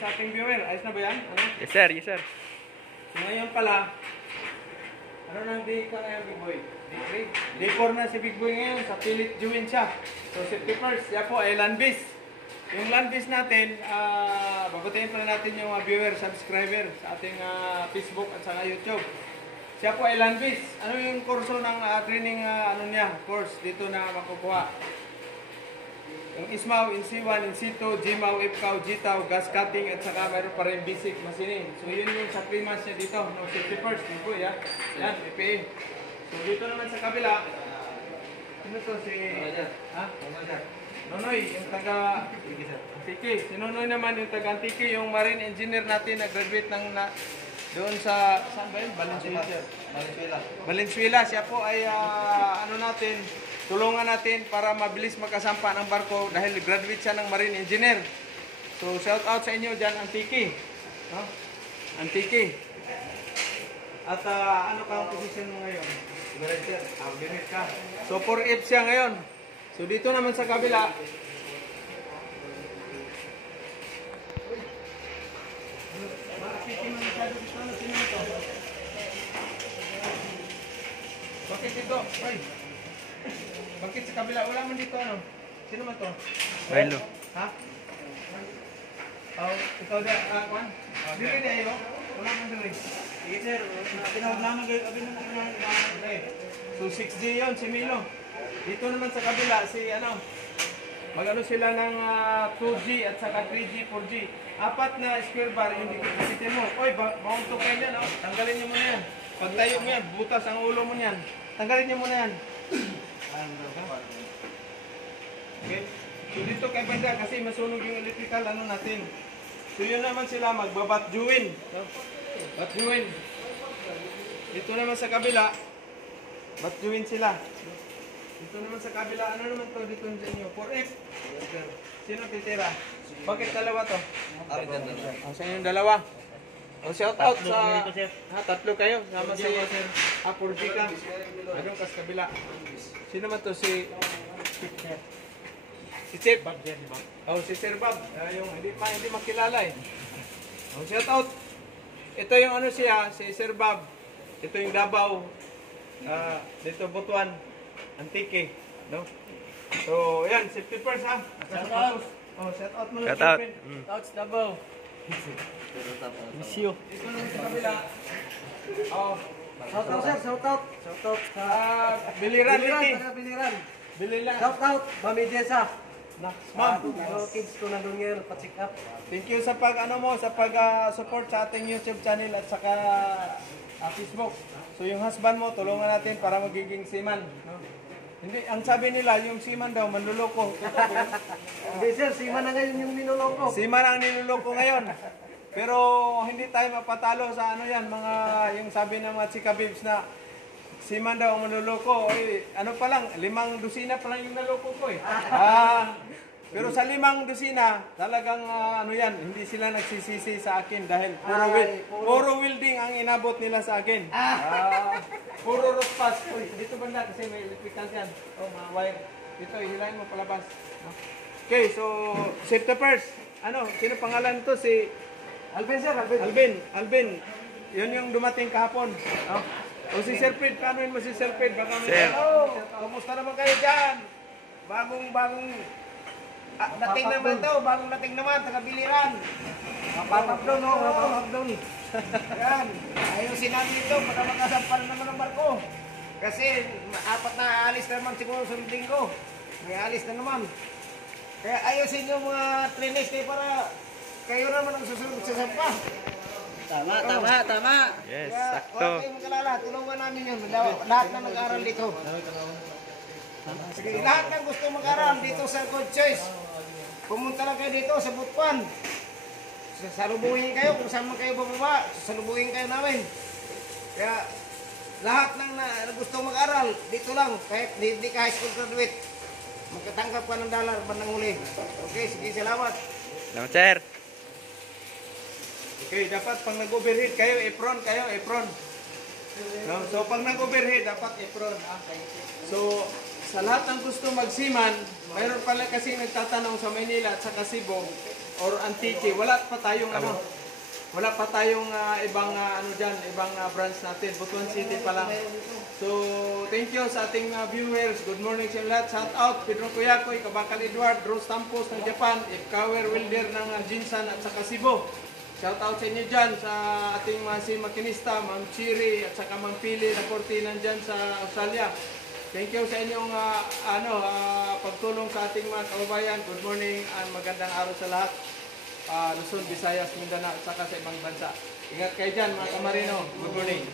sa ating viewer. Ayos na ba yan? Ano? Yes sir, yes sir. So ngayon pala, ano nang day ka ngayon, Big Boy? Day 3? Day 4 na si Big Boy ngayon, sa Pilit Juwin siya. So safety first, siya po ay land base. Yung land base natin, babatiin pa natin yung viewer, subscriber sa ating Facebook at saka YouTube. Siya po ay land base. Ano yung kurso ng training course dito na makukuha? Yung ISMAW, NC1, NC2, GMAW, IPCAW, GTAW, gas cutting, at saka mayroon pa rin basic machining. So yun yung supplements niya dito. No, safety first, Big Boy, ya. Yan, EPA. So dito naman sa kabila, ano to si... Ha? Nonoy, yung taga... Antiki. Si Nonoy naman yung taga Antiki, yung marine engineer natin na graduate ng... doon sa... Saan ba yun? Valenzuela. Siya po ay tulungan natin para mabilis magkasampa ng barko dahil graduate siya ng marine engineer. So shout out sa inyo dyan, Antiki. No? Antiki. At ano ka ang position mo ngayon? Limit ka. So 4F siya ngayon. So dito naman sa kabila, bakit dito? Ay. Bakit sa kabila? Wala man dito ano? Sino man to? Milo. Ha? Oh, ikaw da, Juan? Dili na iyo? Wala man dili. Sige sir, tinawag naman kayo. Okay. So 6G yun, si Milo. Dito naman sa kabila, si ano? Mag-ano sila ng 2G at saka 3G, 4G. Apat na square bar, hindi ko isitin mo. Oy, bawang to kayo yan, oh. Tanggalin niyo muna yan. Pag tayo mo yan, butas ang ulo mo yan. Tanggalin niyo muna yan. Okay. So dito kay banda kasi masunog yung electrical ano natin. So yun naman sila magbabatjuin. Batjuin. Dito naman sa kabila, batjuin sila. Dito naman sa kabila, ano naman to dito sa inyo? 4F. Sino titira? Bakit dalawa to? Sa inyong dalawa. O shout out sa tatlo kayo. Sama si Apurji ka. Anong kas kabila? Sino man to si Chip? Oh, si Sir Bob. Yung hindi makilala eh. Oh, shout out. Ito yung ano siya, si Sir Bob. Ito yung Davao. Dito Butuan, Antique, no? So, yan, safety first ha. Shout out. Oh, shout out mo. Shout out. Shout out Davao. Miss you. Ito naman sa kabila. Oh, Shout out sir, shout out. Shout out sa Biliran, Liti. Biliran. Biliran. Shout out, Mami Jessa. Ma'am, kids ko na doon ngayon, pa-check up. thank you sa pag support sa ating YouTube channel at saka Facebook. So yung husband mo, tulungan natin para magiging seaman. No? Hindi, ang sabi nila, yung seaman daw, manluloko. Hindi sir, sima na ngayon yung ninuloko. Seaman ang niluloko ngayon. Pero hindi tayo mapatalo sa ano yan, yung sabi ng mga chika babes na seaman daw ang manluloko. Ano pa lang, 5 dosina pa lang yung naloko ko eh. Pero sa 5 dosina, talagang ano yan, hindi sila nagsisisi sa akin dahil puro welding ang inabot nila sa akin. Puro rospas. Uy, dito banda kasi may electrical yan. Oh, mga wire. Dito, ihilahin mo palabas. Okay, so safety first. Ano, sino pangalan to? Si Alvin sir, Alvin. Alvin. Yun yung dumating kahapon. Oh. O si Sir Fred, paanoin mo si Sir Fred? Baka may kumusta naman kayo dyan? Bagong dating naman daw, bagong dating naman, taga Biliran. Mapapap doon, no? Mapapap doon. Yan, ayusin namin ito para makasampal naman ang barko. Kasi 4 na alis naman siguro sa linggo. May alis na naman. Kaya ayusin yung mga trainees kayo para kayo naman ang susunod sa sampa. Tama. Yes, Kaya, sakto. huwag kayong mag-alala, tulungan namin yun. Lahat na nag-aaral dito. Sige, lahat ng gusto mag-aral dito sa Good Choice. Pumunta lang kayo dito sa Butuan. Salubungin kayo kung saan man kayo bababa. Salubungin kayo namin. Kaya lahat ng gusto mag-aral dito lang. Kahit hindi ka high school graduate. Magkatanggap ka ng $1 bandang huli. Okay, sige, salamat. Salamat sir. Okay, dapat pag nag-overhead kayo, apron. No? So pag nag-overhead, dapat apron. So sa lahat ng gusto magsiman, mayroon pala kasi nagtatanong sa Manila at sa Cebu, or Antique. Wala pa tayong ibang ano dyan, ibang branch natin. Butuan City pa lang. So, thank you sa ating viewers. Good morning sa inyo lahat. Shout out, Pedro Kuyakoy, Kabakal Edward, Rose Tampos ng Japan, Ifkawer Wilder ng Jinsan at saka Cebu. Shout out sa inyo dyan, sa ating mga si makinista, Ma'am Chiri at saka Ma'am Pili na porti nandyan sa Australia. Thank you sa inyong pagtulong sa ating mga kababayan. Good morning and magandang araw sa lahat. Luzon, Visayas, Mindanao at saka sa ibang bansa. Ingat kayo dyan mga kamarino. Good morning.